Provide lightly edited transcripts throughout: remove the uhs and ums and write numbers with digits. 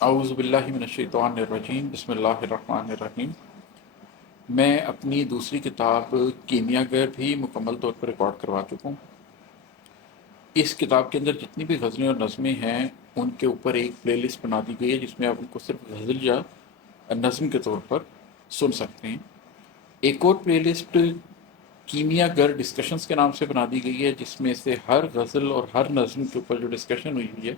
اعوذ باللہ من الشیطان الرجیم، بسم اللہ الرحمن الرحیم۔ میں اپنی دوسری کتاب کیمیا گر بھی مکمل طور پر ریکارڈ کروا چکا ہوں۔ اس کتاب کے اندر جتنی بھی غزلیں اور نظمیں ہیں ان کے اوپر ایک پلے لسٹ بنا دی گئی ہے جس میں آپ ان کو صرف غزل یا نظم کے طور پر سن سکتے ہیں۔ ایک اور پلے لسٹ کیمیا گر ڈسکشنز کے نام سے بنا دی گئی ہے جس میں سے ہر غزل اور ہر نظم کے اوپر جو ڈسکشن ہوئی ہے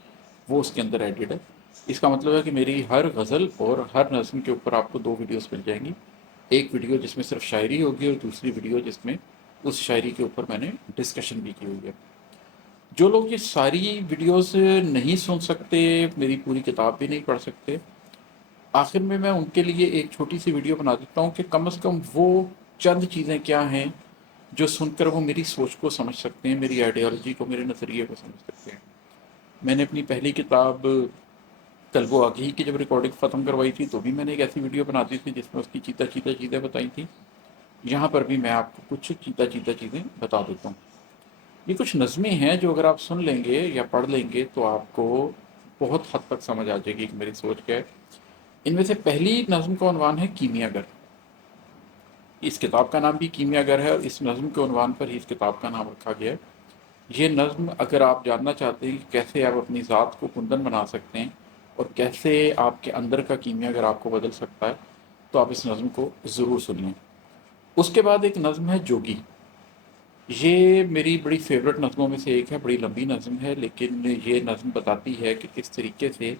وہ اس کے اندر ایڈڈ ہے۔ اس کا مطلب ہے کہ میری ہر غزل اور ہر نظم کے اوپر آپ کو دو ویڈیوز مل جائیں گی، ایک ویڈیو جس میں صرف شاعری ہوگی اور دوسری ویڈیو جس میں اس شاعری کے اوپر میں نے ڈسکشن بھی کی ہوئی ہے۔ جو لوگ یہ ساری ویڈیوز نہیں سن سکتے، میری پوری کتاب بھی نہیں پڑھ سکتے، آخر میں ان کے لیے ایک چھوٹی سی ویڈیو بنا دیتا ہوں کہ کم از کم وہ چند چیزیں کیا ہیں جو سن کر وہ میری سوچ کو سمجھ سکتے ہیں، میری آئیڈیالوجی کو، میرے نظریے کو سمجھ سکتے ہیں۔ میں نے اپنی پہلی کتاب قلب و آگہی کی جب ریکارڈنگ ختم کروائی تھی تو بھی میں نے ایک ایسی ویڈیو بنا دی تھی جس میں اس کی چیتا چیتا چیزیں بتائی تھیں۔ یہاں پر بھی میں آپ کو کچھ چیتا چیتا چیزیں بتا دیتا ہوں۔ یہ کچھ نظمیں ہیں جو اگر آپ سن لیں گے یا پڑھ لیں گے تو آپ کو بہت حد تک سمجھ آ جائے گی کہ میری سوچ کیا ہے۔ ان میں سے پہلی نظم کا عنوان ہے کیمیا گر۔ اس کتاب کا نام بھی کیمیا گر ہے اور اس نظم کے عنوان پر ہی اس کتاب کا نام رکھا گیا ہے۔ یہ نظم اگر آپ جاننا چاہتے ہیں کہ کیسے آپ اپنی ذات کو کندن بنا سکتے ہیں اور کیسے آپ کے اندر کا کیمیا اگر آپ کو بدل سکتا ہے تو آپ اس نظم کو ضرور سنیں۔ اس کے بعد ایک نظم ہے جوگی۔ یہ میری بڑی فیورٹ نظموں میں سے ایک ہے، بڑی لمبی نظم ہے لیکن یہ نظم بتاتی ہے کہ کس طریقے سے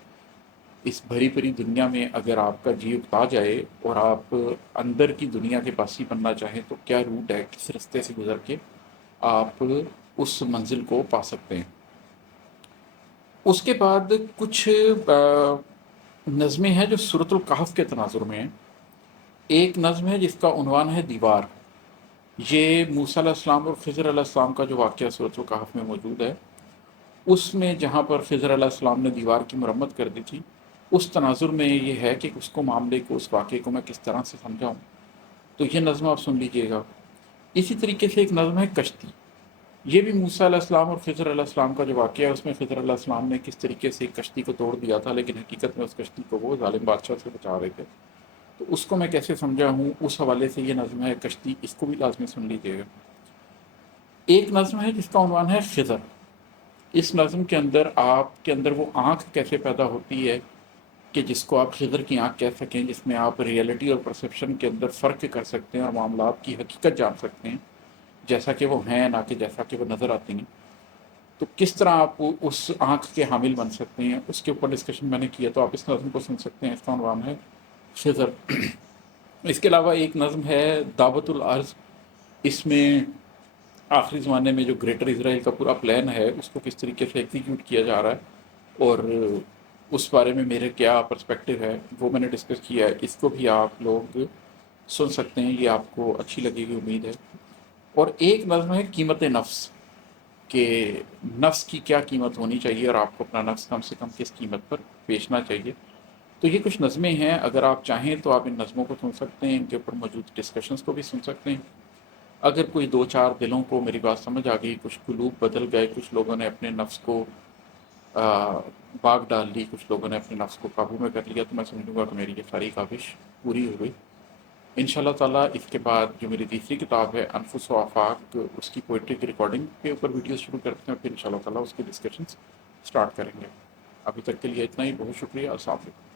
اس بھری بھری دنیا میں اگر آپ کا جی اکتا جائے اور آپ اندر کی دنیا کے باسی بننا چاہیں تو کیا روٹ ہے، کس رستے سے گزر کے آپ اس منزل کو پا سکتے ہیں۔ اس کے بعد کچھ نظمیں ہیں جو سورۃ الکہف کے تناظر میں ہیں۔ ایک نظم ہے جس کا عنوان ہے دیوار۔ یہ موسیٰ علیہ السلام اور خضر علیہ السلام کا جو واقعہ سورۃ الکہف میں موجود ہے، اس میں جہاں پر خضر علیہ السلام نے دیوار کی مرمت کر دی تھی، اس تناظر میں یہ ہے کہ اس کو معاملے کو، اس واقعے کو میں کس طرح سے سمجھاؤں۔ تو یہ نظم آپ سن لیجئے گا۔ اسی طریقے سے ایک نظم ہے کشتی۔ یہ بھی موسیٰ علیہ السلام اور خضر علیہ السلام کا جو واقعہ ہے اس میں خضر علیہ السلام نے کس طریقے سے کشتی کو توڑ دیا تھا لیکن حقیقت میں اس کشتی کو وہ ظالم بادشاہ سے بچا رہے تھے، تو اس کو میں کیسے سمجھا ہوں، اس حوالے سے یہ نظم ہے کشتی، اس کو بھی لازمی سن لیجیے گا۔ ایک نظم ہے جس کا عنوان ہے خضر۔ اس نظم کے اندر آپ کے اندر وہ آنکھ کیسے پیدا ہوتی ہے کہ جس کو آپ خضر کی آنکھ کہہ سکیں، جس میں آپ ریئلٹی اور پرسیپشن کے اندر فرق کر سکتے ہیں اور معاملات کی حقیقت جان سکتے ہیں جیسا کہ وہ ہیں، نہ کہ جیسا کہ وہ نظر آتی ہیں۔ تو کس طرح آپ اس آنکھ کے حامل بن سکتے ہیں، اس کے اوپر ڈسکشن میں نے کیا، تو آپ اس نظم کو سن سکتے ہیں۔ اس کا عنوان ہے خضر۔ اس کے علاوہ ایک نظم ہے دعوت العرض۔ اس میں آخری زمانے میں جو گریٹر اسرائیل کا پورا پلان ہے اس کو کس طریقے سے ایگزیکیوٹ کیا جا رہا ہے اور اس بارے میں میرے کیا پرسپیکٹو ہے وہ میں نے ڈسکس کیا ہے۔ اس کو بھی آپ لوگ سن سکتے ہیں، یہ آپ کو اچھی لگے گی امید ہے۔ اور ایک نظم ہے قیمت نفس، کہ نفس کی کیا قیمت ہونی چاہیے اور آپ کو اپنا نفس کم سے کم کس قیمت پر بیچنا چاہیے۔ تو یہ کچھ نظمیں ہیں، اگر آپ چاہیں تو آپ ان نظموں کو سن سکتے ہیں، ان کے اوپر موجود ڈسکشنز کو بھی سن سکتے ہیں۔ اگر کوئی دو چار دلوں کو میری بات سمجھ آ گئی، کچھ قلوب بدل گئے، کچھ لوگوں نے اپنے نفس کو باغ ڈال لی، کچھ لوگوں نے اپنے نفس کو قابو میں کر لیا، تو میں سمجھوں گا کہ میری یہ ساری کاوش پوری ہو گئی۔ انشاءاللہ تعالیٰ اس کے بعد جو میری تیسری کتاب ہے انفس و آفاق، اس کی پوئٹری کی ریکارڈنگ کے اوپر ویڈیوز شروع کرتے ہیں، پھر انشاءاللہ تعالیٰ اس کی ڈسکشنز سٹارٹ کریں گے۔ ابھی تک کے لیے اتنا ہی، بہت شکریہ، السلام علیکم۔